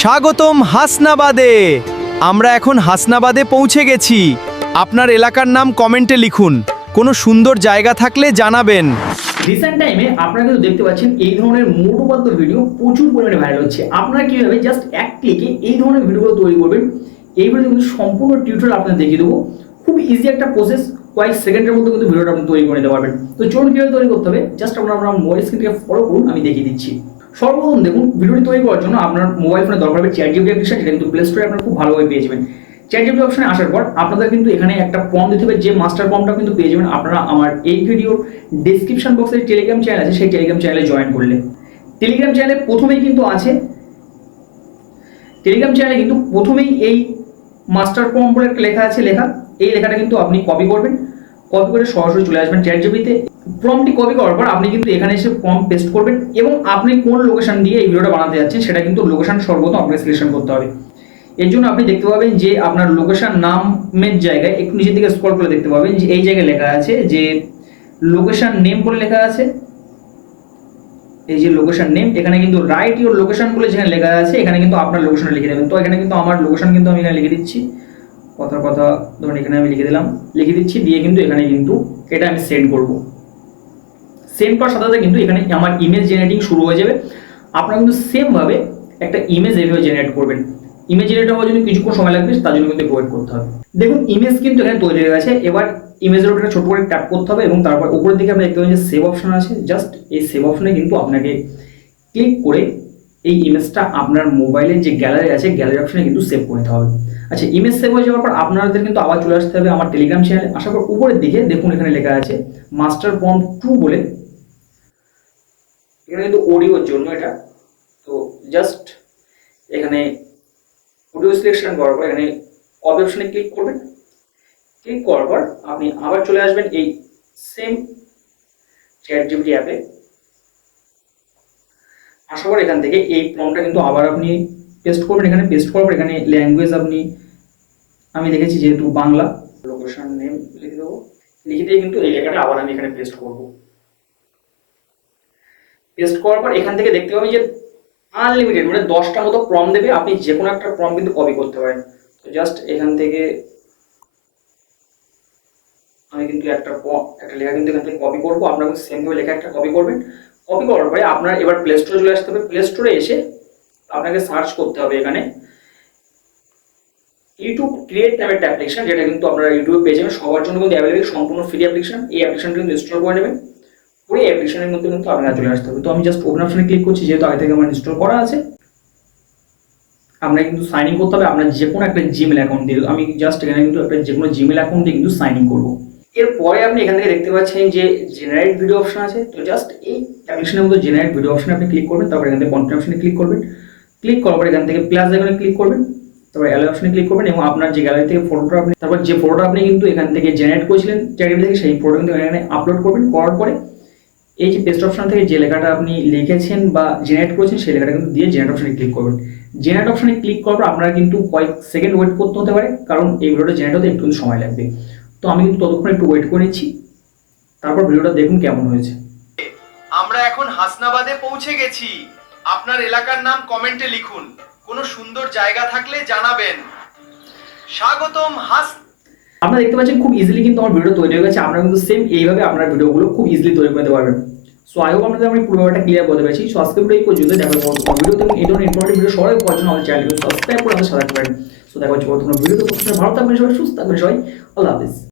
স্বাগতম হাসনাবাদে। আমরা এখন হাসনাবাদে পৌঁছে গেছি। আপনার এলাকার নাম কমেন্টে লিখুন। কোনো সুন্দর জায়গা থাকলে জানাবেন। রিসেন্ট টাইমে আপনারা কিন্তু দেখতে পাচ্ছেন এই ধরনের মোটোবাদ্য ভিডিও প্রচুর পরিমাণে ভাইরাল হচ্ছে। আপনারা কীভাবে জাস্ট এক ক্লিকে এই ধরনের ভিডিওগুলো তৈরি করবেন, এই ভিডিও কিন্তু সম্পূর্ণ টিউটোরিয়াল আপনাদের দেখিয়ে দেবো। খুব ইজি একটা প্রসেস, কয়েক সেকেন্ডের মধ্যে কিন্তু ভিডিওটা আপনি তৈরি করে নিতে পারবেন। তো চলুন কীভাবে তৈরি করতে হবে জাস্ট আপনারা মোবাইল স্ক্রিন থেকে ফলো করুন, আমি দেখিয়ে দিচ্ছি। সর্বপ্রথম দেখুন, ভিডিওটি তৈরি করার জন্য আপনার মোবাইল ফোনে দরকার হবে ChatGPT অ্যাপ্লিকেশন, যেটা কিন্তু প্লে স্টোরে আপনারা খুব ভালোভাবে পেয়ে যাবেন। ChatGPT অপশনে আসার পর আপনাদের কিন্তু এখানে একটা ফর্ম দিতে হবে, যে মাস্টার ফর্মটা কিন্তু পেয়ে যাবেন আপনারা আমার এই ভিডিওর ডেসক্রিপশন বক্সে টেলিগ্রাম চ্যানেল আছে, সেই টেলিগ্রাম চ্যানেলে জয়েন করলে। টেলিগ্রাম চ্যানেলে প্রথমেই কিন্তু আছে, টেলিগ্রাম চ্যানেলে কিন্তু প্রথমেই এই মাস্টার ফর্ম বলে একটা লেখা আছে, এই লেখাটা কিন্তু আপনি কপি করবেন। কপি করে সরাসরি চলে আসবেন ChatGPT-তে। ফর্মটি কপি করার পর আপনি কিন্তু এখানে এসে ফর্ম পেস্ট করবেন এবং আপনি কোন লোকেশন দিয়ে এই ভিডিওটা বানাতে যাচ্ছেন সেটা কিন্তু লোকেশন সর্বপ্রথম আপনাকে সিলেকশন করতে হবে। এর জন্য আপনি দেখতে পাবেন যে আপনার লোকেশন নামের জায়গায় একটু নিচের দিকে স্ক্রল করে দেখতে পাবেন যে এই জায়গায় লেখা আছে যে লোকেশন নেম বলে লেখা আছে। এই যে লোকেশন নেম, এখানে কিন্তু রাইট ইউর লোকেশন বলে যেখানে লেখা আছে এখানে কিন্তু আপনার লোকেশনটা লিখে দেবেন। তো এখানে কিন্তু আমার লোকেশন কিন্তু আমি এখানে লিখে দিচ্ছি, কথা ধরুন এখানে আমি লিখে দিচ্ছি, দিয়ে কিন্তু এখানে কিন্তু এটা আমি সেন্ড করব। সেন্ড করার সাথে সাথে কিন্তু এখানে আমার ইমেজ জেনারেটিং শুরু হয়ে যাবে। আপনারা কিন্তু সেমভাবে একটা ইমেজ এইভাবে জেনারেট করবেন। ইমেজ জেনারেট হওয়ার জন্য কিছুক্ষণ সময় লাগবে, তার জন্য কিন্তু ওয়েট করতে হবে। দেখুন ইমেজ কিন্তু এখানে তৈরি হয়ে গেছে। এবার ইমেজের উপরে ছোট করে ট্যাপ করতে হবে এবং তারপর উপরের দিকে আপনি দেখতে পাবেন যে সেভ অপশন আছে। জাস্ট এই সেভ অপশনে কিন্তু আপনাকে ক্লিক করে এই ইমেজটা আপনার মোবাইলের যে গ্যালারি আছে গ্যালারি অপশনে কিন্তু সেভ করতে হবে। আচ্ছা, ইমেজ সেভ হয়ে যাওয়ার পর আপনাদের কিন্তু আবার চলে আসতে হবে আমার টেলিগ্রাম চ্যানেলে। আসার পর উপরের দিকে দেখুন এখানে লেখা আছে মাস্টার ফর্ম 2 বলে, এখানে কিন্তু অডিওর জন্য এটা। তো জাস্ট এখানে অডিও সিলেকশন করার পর এখানে কপি অপশনে ক্লিক করবেন। ক্লিক করার পর আপনি আবার চলে আসবেন এই সেম ChatGPT অ্যাপে। আসার পর এখান থেকে এই ফর্মটা কিন্তু আবার আপনি পেস্ট করবেন। এখানে পেস্ট করার পর এখানে ল্যাঙ্গুয়েজ আমি দেখেছি যেহেতু বাংলা, লোকেশন নেম লিখে দেবো। লিখে দিয়ে কিন্তু এই লেখাটা আবার আমি এখানে পেস্ট করব। পেস্ট করার পর এখান থেকে দেখতে পাবেন যে আনলিমিটেড মানে 10টা মতো ফর্ম দেবে, আপনি যে কোনো একটা ফর্ম কিন্তু কপি করতে পারেন। তো জাস্ট এখান থেকে আমি কিন্তু একটা লেখা কিন্তু এখান থেকে কপি করবো। আপনারা কিন্তু সেমভাবে লেখা একটা কপি করবেন। কপি করার পরে আপনার এবার প্লে স্টোরে চলে আসতে হবে। প্লে স্টোরে এসে আপনাকে সার্চ করতে হবে এখানে ইউটিউব ক্রিয়েট নামে একটা অ্যাপ্লিকেশন, যেটা কিন্তু আপনারা ইউটিউবে পেয়ে যাবেন। সবার জন্য কিন্তু অ্যাভেলেবল, সম্পূর্ণ ফ্রি অ্যাপ্লিকেশন। এই অ্যাপ্লিকেশনটা কিন্তু ইনস্টল করে নেবেন। পুরো অ্যাপ্লিকেশনের মধ্যে কিন্তু আপনারা চলে আসতে হবে। তো আমি জাস্ট ওপেন অপশনে ক্লিক করছি, যেহেতু আগে থেকে আমার ইনস্টল করা আছে। আপনাকে কিন্তু সাইন ইন করতে হবে আপনার যে কোনো একটা জিমেল অ্যাকাউন্ট দিয়ে। আমি জাস্ট এখানে কিন্তু একটা যে কোনো জিমেল অ্যাকাউন্ট দিয়ে কিন্তু সাইন ইন করবো। এরপরে আপনি এখান থেকে দেখতে পাচ্ছেন যে জেনারেট ভিডিও অপশন আছে। তো জাস্ট এই অ্যাপ্লিকেশনের মধ্যে জেনারেট ভিডিও অপশনে আপনি ক্লিক করবেন। তারপর এখান থেকে কন্টেন্ট অপশনে ক্লিক করবেন। ক্লিক করার পর এখান থেকে প্লাস আইকনে ক্লিক করবেন। তারপর অ্যালো অপশনে ক্লিক করবেন এবং আপনার যে গ্যালারি থেকে ফটোটা আপনি, তারপর যে ফটোটা আপনি কিন্তু এখান থেকে জেনারেট করেছিলেন ChatGPT থেকে, সেই ফটো কিন্তু এখানে আপলোড করবেন। করার পরে এই যে পেস্ট অপশন থেকে যে লেখাটা আপনি লিখেছেন বা জেনারেট করেছেন সেই লেখাটা কিন্তু দিয়ে জেনারেট অপশনে ক্লিক করবেন। জেনারেট অপশনে ক্লিক করার পর আপনারা কিন্তু কয়েক সেকেন্ড ওয়েট করতে হতে পারে, কারণ এই ভিডিওটা জেনারেট হতে একটু সময় লাগবে। তো আমি কিন্তু ততক্ষণ একটু ওয়েট করে নিচ্ছি, তারপর ভিডিওটা দেখুন কেমন হয়েছে। আমরা এখন হাসনাবাদে পৌঁছে গেছি। আপনার এলাকার নাম কমেন্টে লিখুন। কোনো সুন্দর জায়গা থাকলে জানাবেন। স্বাগতম আপনারা দেখতে পাচ্ছেন খুব ইজিলি কিন্তু আমার ভিডিও তৈরি হয়ে গেছে। আপনারা কিন্তু সেম এইভাবে আপনার ভিডিওগুলো খুব ইজিলি তৈরি করতে পারবেন। সো আই হোপ আপনাদের আমি পুরো ব্যাপারটা ক্লিয়ার করতে পেরেছি। সো আজকে ভিডিও এই পর্যন্ত। দেখা হবে ভিডিওতে এই ধরনের ইনফরমেটিভ ভিডিও সবাই পাওয়ার জন্য আমাদের চ্যানেলকে সাবস্ক্রাইব করে আমাদের সাথে থাকতে পারেন। সো দেখা হচ্ছে বর্তমানে ভিডিওতে। ভালো থাকবেন সবাই, সুস্থ থাকবেন সবাই। আল্লাহ হাফিজ।